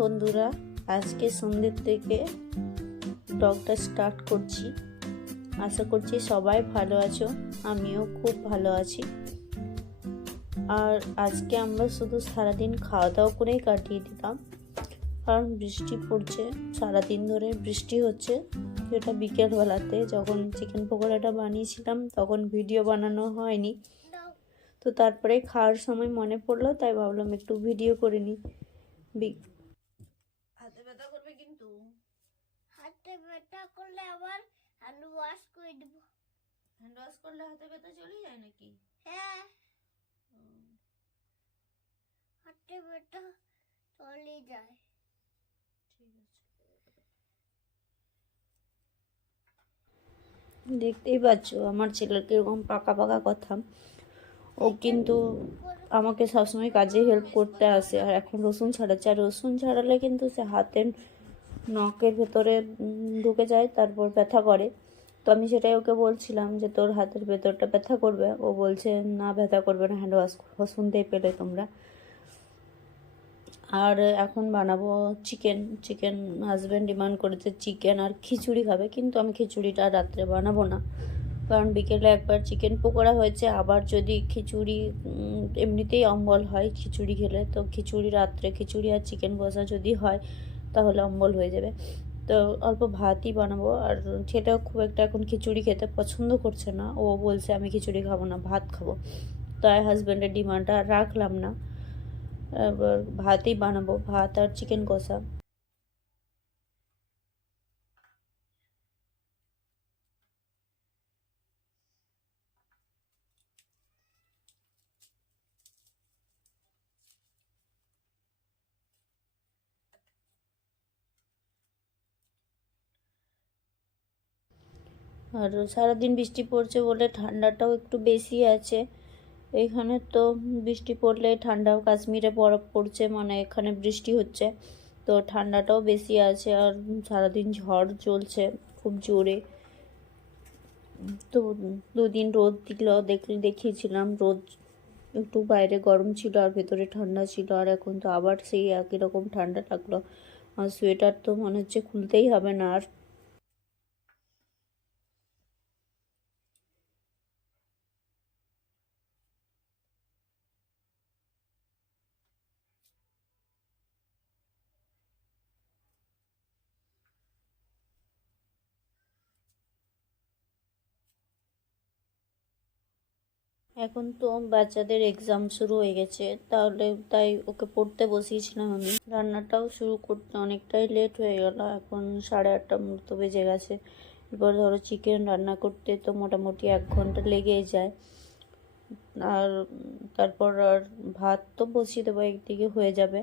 বন্ধুরা, আজকে সন্ধ্যের থেকে ব্লগটা স্টার্ট করছি। আশা করছি সবাই ভালো আছো, আমিও খুব ভালো আছি। আর আজকে আমরা শুধু সারাদিন খাওয়া দাওয়া করেই কাটিয়ে দিলাম, কারণ বৃষ্টি পড়ছে, সারাদিন ধরে বৃষ্টি হচ্ছে। যেটা বিকেলবেলাতে যখন চিকেন পকোড়াটা বানিয়েছিলাম তখন ভিডিও বানানো হয়নি, তো তারপরে খাওয়ার সময় মনে পড়লো, তাই ভাবলাম একটু ভিডিও করে নিই। হাতে ব্যথা করবে, কিন্তু হাতে ব্যথা করলে আবার হ্যান্ড ওয়াশ করে দেব। হ্যান্ড ওয়াশ করলে হাতে ব্যথা চলে যায় নাকি? হ্যাঁ, হাতে ব্যথা চলে যায়। ঠিক আছে। দেখতেই পাচ্ছ আমার ছেলের কিরকম পাকা পাকা কথা। ও কিন্তু আমাকে সবসময় কাজে হেল্প করতে আসে, আর এখন রসুন ছাড়াচ্ছে। আর রসুন ছাড়ালে কিন্তু সে হাতের নখের ভেতরে ঢুকে যায়, তারপর ব্যথা করে। তো আমি সেটাই ওকে বলছিলাম যে তোর হাতের ভেতরটা ব্যথা করবে। ও বলছে না, ব্যথা করবে না, হ্যান্ড ওয়াশ করবো। শুনতেই পেলে তোমরা। আর এখন বানাবো চিকেন। হাজব্যান্ড ডিমান্ড করেছে চিকেন আর খিচুড়ি খাবে, কিন্তু আমি খিচুড়িটা রাত্রে বানাবো না, কারণ বিকেলে একবার চিকেন পকোড়া হয়েছে। আবার যদি খিচুড়ি এমনিতেই অম্বল হয় খিচুড়ি খেলে, তো খিচুড়ি রাত্রে খিচুড়ি আর চিকেন কষা যদি হয় তাহলে অম্বল হয়ে যাবে। তো অল্প ভাতই বানাবো। আর সেটাও খুব একটা এখন খিচুড়ি খেতে পছন্দ করছে না, ও বলছে আমি খিচুড়ি খাবো না, ভাত খাবো। তাই হাজব্যান্ডের ডিমান্ডটা রাখলাম না, এবার ভাতই বানাবো, ভাত আর চিকেন কষা। আর সারাদিন বৃষ্টি পড়ছে বলে ঠান্ডাটাও একটু বেশি আছে। এখানে তো বৃষ্টি পড়লে ঠান্ডা, কাশ্মীরে বরফ পড়ছে, মানে এখানে বৃষ্টি হচ্ছে, তো ঠান্ডাটাও বেশি আছে। আর সারাদিন ঝড় চলছে খুব জোরে। তো দুদিন রোদ দিল, দেখিয়েছিলাম রোদ, একটু বাইরে গরম ছিল আর ভেতরে ঠান্ডা ছিল। আর এখন তো আবার সেই একই রকম ঠান্ডা লাগলো। আর সোয়েটার তো মনে হচ্ছে খুলতেই হবে না আর। এখন তো বাচ্চাদের এক্সাম শুরু হয়ে গেছে, তাহলে তাই ওকে পড়তে বসিয়েছিলাম আমি। রান্নাটাও শুরু করতে অনেকটাই লেট হয়ে গেল, এখন 8:30 মতো বেজে গেছে। এবার ধরো চিকেন রান্না করতে তো মোটামুটি 1 ঘন্টা লেগেই যায়। আর তারপর আর ভাত তো বসিয়ে দেবো, একদিকে হয়ে যাবে।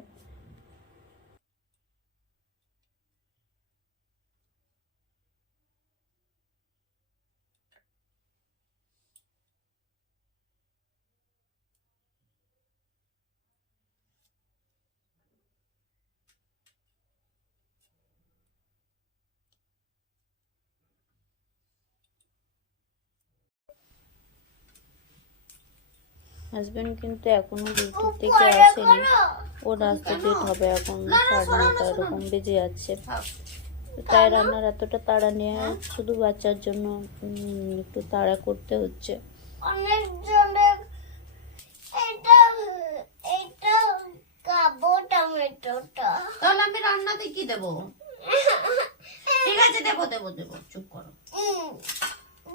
হাজব্যান্ড কিন্তু এখনো ডিউটি থেকে আসেনি, ওর আসতে লেট হবে, এখন 9:30 এরকম বেজে যাচ্ছে। তাই রান্নার এতটা তাড়া নিয়ে শুধু বাচ্চার জন্য একটু তাড়া করতে হচ্ছে। অনেক জনের এটা এটা খাবো টমেটোটা। তাহলে আমি রান্নাতে কি দেবো? ঠিক আছে, দেবো দেবো দেবো, চুপ করো।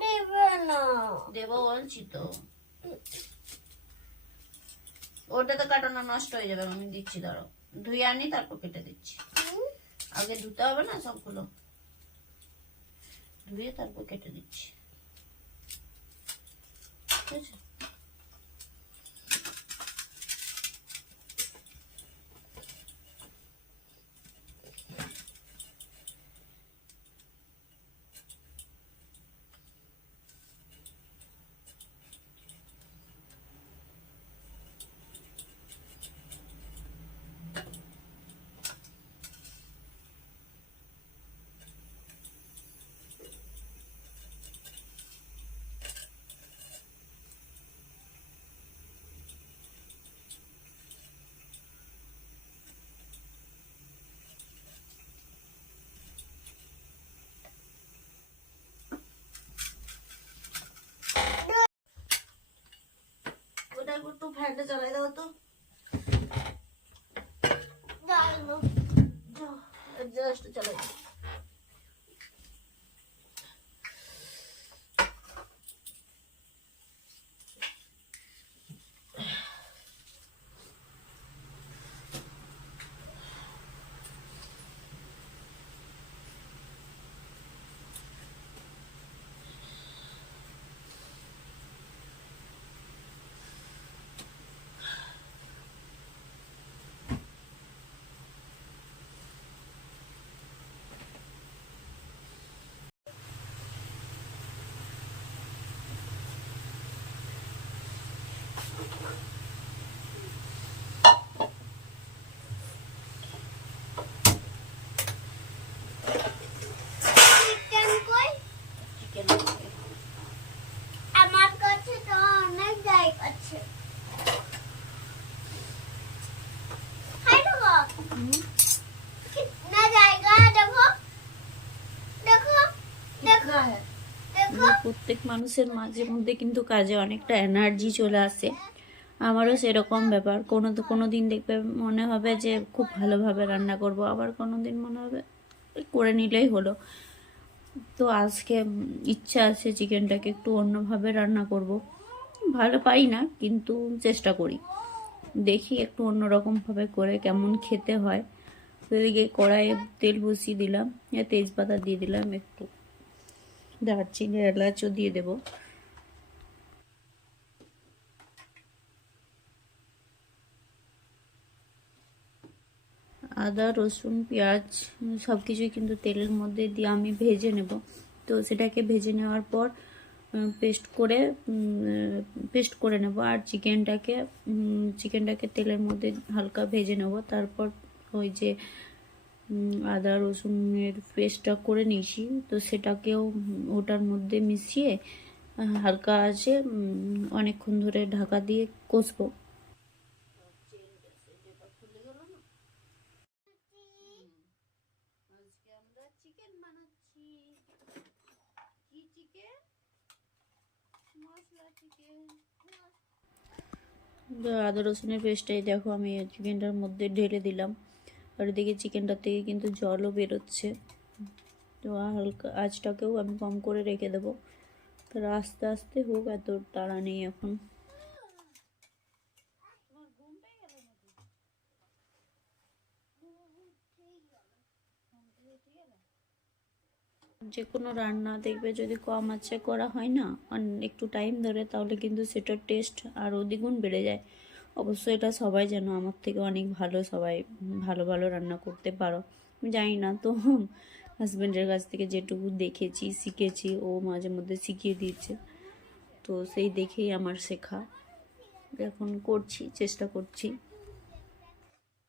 দেবে না। দেবো বলছি তো। ওটা তো কাটানো নষ্ট হয়ে যাবে, আমি দিচ্ছি, ধরো ধুয়ে আনি তারপর কেটে দিচ্ছি। আগে ধুতে হবে না সবগুলো, ধুয়ে তারপর কেটে দিচ্ছি, ঠিক আছে? ফ্যানটা চালাই দাও তো। দাঁড়ানো জাস্ট চালাই দাও। চিকেন কই? চিকেন আমার কাছে তো অনেক জায়গা আছে। হাই দেখো কিতনা জায়গা দেখো দেখো দেখো দেখো প্রত্যেক মানুষের মাঝে মধ্যে কিন্তু কাজে অনেকটা এনার্জি চলে আসে। আমারও সেরকম ব্যাপার, কোনো দিন দেখবে মনে হবে যে খুব ভালোভাবে রান্না করব, আবার কোনো দিন মনে হবে করে নিলেই হলো। তো আজকে ইচ্ছা আছে চিকেনটাকে একটু অন্যভাবে রান্না করব। ভালো পাই না কিন্তু চেষ্টা করি, দেখি একটু অন্যরকমভাবে করে কেমন খেতে হয়। তো এদিকে কড়াইয়ে তেল বসিয়ে দিলাম, তেজপাতা দিয়ে দিলাম, একটু দারচিনি এলাচও দিয়ে দেবো। আদা রসুন পেঁয়াজ সব কিছুই কিন্তু তেলের মধ্যে দিয়ে আমি ভেজে নেব। তো সেটাকে ভেজে নেওয়ার পর পেস্ট করে নেব। আর চিকেনটাকে তেলের মধ্যে হালকা ভেজে নেব। তারপর ওই যে আদা রসুনের পেস্টটা করে নিয়েছি, তো সেটাকেও ওটার মধ্যে মিশিয়ে হালকা আছে অনেকক্ষণ ধরে ঢাকা দিয়ে কষবো। আজকে আমরা চিকেন বানাচ্ছি। কি চিকেন? মশলা চিকেন। আদা রসুনের পেস্টটাই দেখো আমি চিকেনটার মধ্যে ঢেলে দিলাম। আর এদিকে চিকেনটার থেকে কিন্তু জলও বেরোচ্ছে। তো হালকা আঁচটাকেও আমি কম করে রেখে দেবো, তার আস্তে আস্তে হোক, এত তাড়া নেই এখন। তোমার ঘুম পেয়ে গেল নাকি? ঘুম থেকে উঠে গেল? যে কোনো রান্না দেখবে যদি কম আঁচে করা হয় না একটু টাইম ধরে, তাহলে কিন্তু সেটার টেস্ট আরও দ্বিগুণ বেড়ে যায়। অবশ্য এটা সবাই যেন আমার থেকে অনেক ভালো, সবাই ভালো ভালো রান্না করতে পারো। আমি জানি না, তো হাজব্যান্ডের কাছ থেকে যেটুকু দেখেছি শিখেছি, ও মাঝে মধ্যে শিখিয়ে দিয়েছে, তো সেই দেখেই আমার শেখা। এখন করছি, চেষ্টা করছি।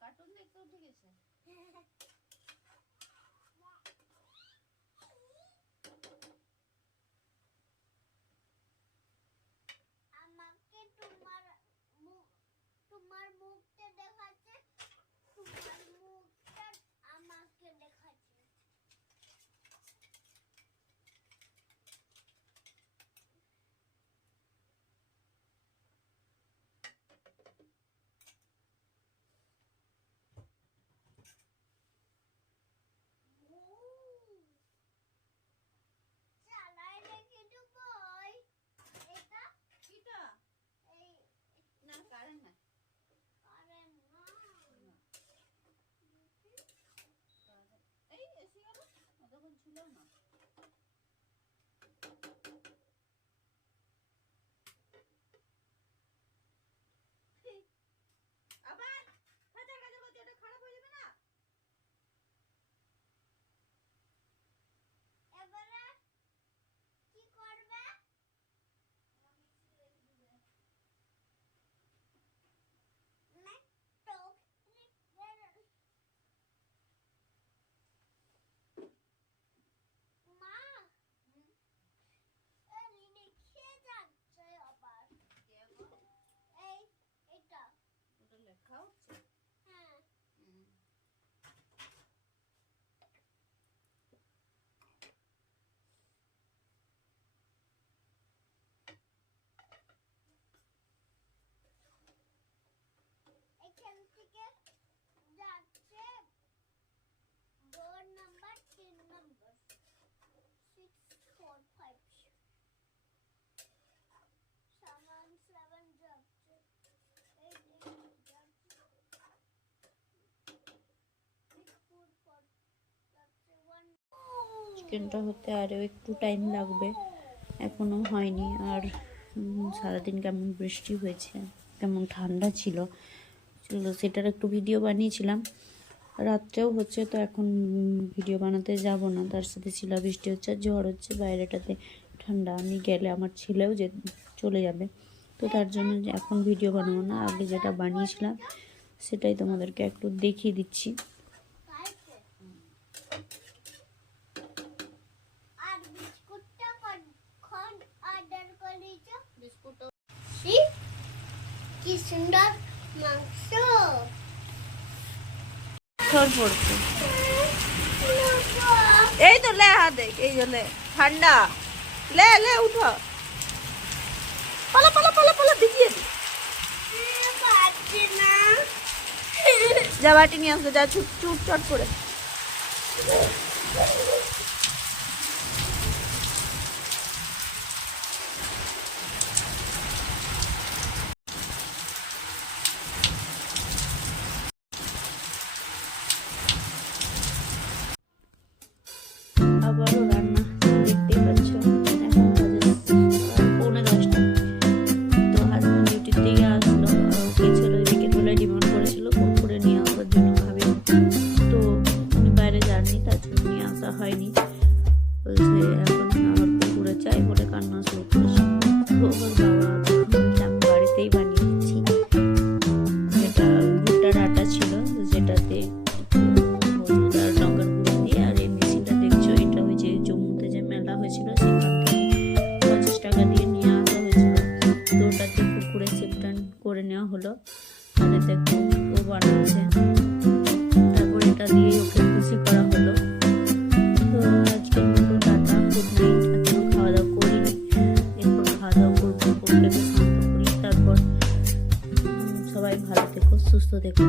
কার্টুন দেখতে উঠে গেছে? আমাকে তোমার মুখটা দেখাচ্ছে, তোমার মুখটা আমাকে দেখাচ্ছে। চিকেনটা হতে আরও একটু টাইম লাগবে, এখনও হয়নি। আর সারাদিন কেমন বৃষ্টি হয়েছে, কেমন ঠান্ডা ছিল, সেটার একটু ভিডিও বানিয়েছিলাম। রাত্রেও হচ্ছে, তো এখন ভিডিও বানাতে যাব না, তার সাথে শিলাবৃষ্টি হচ্ছে, ঝড় হচ্ছে, বাইরেটাতে ঠান্ডা, আমি গেলে আমার ছেলেও যে চলে যাবে, তো তার জন্য এখন ভিডিও বানাবো না। আগে যেটা বানিয়েছিলাম সেটাই তোমাদেরকে একটু দেখিয়ে দিচ্ছি। আর বিস্কুটটা কখন অর্ডার করেছো? বিস্কুট কি সুন্দর মাংস। ঝড় পড়ছে, এই তো লে হাত দেখ, এই যে লে, ঠান্ডা, লে লে উঠো, পালা পালা পালা পালা, ভিজিয়ে দি, পারছি না। যা বাটি নিয়ে আসবে, যা ছুট ছুট চট করে। আবারও রান্না, দেখতেই পাচ্ছ এখন বাজে 9:45। তো হাজব্যান্ড ডিউটির থেকে আসলো, ওকে ছেলে বিকেলবেলায় ডিমান্ড করেছিল কুরকুরে নিয়ে আসার জন্য, খাবে, তো উনি বাইরে যাননি, তার জন্য নিয়ে আসা হয়নি। বলছে এখন আবার কুরকুরে চাই বলে কান্না শুরু করেছে। তো ওর বাবা বলছে আমি বাড়িতেই বানিয়ে দিচ্ছি। যেটা ভুট্টার আটা ছিল, যেটাতে হলুদ আর লঙ্কার গুঁড়ো দিয়ে, আর এই মেশিনটা দেখছো, এটা ওই যে জম্মুতে যে মেলা হয়েছিল সেখান থেকে 50 টাকা দিয়ে নিয়ে আসা হয়েছিল। তো ওটাতে কুরকুরে সেপটান করে নেওয়া হলো, আর এতে ও বানাচ্ছে। তারপর এটা দিয়ে ওকে খুশি করা হলো। তো আজকের মতো টাটা, গুড নাইট। এখনো খাওয়া দাওয়া করিনি, এরপর খাওয়া দাওয়া করবো, ওকে শান্ত করি, তারপর সবাই ভালো থেকো, সুস্থ থেকো।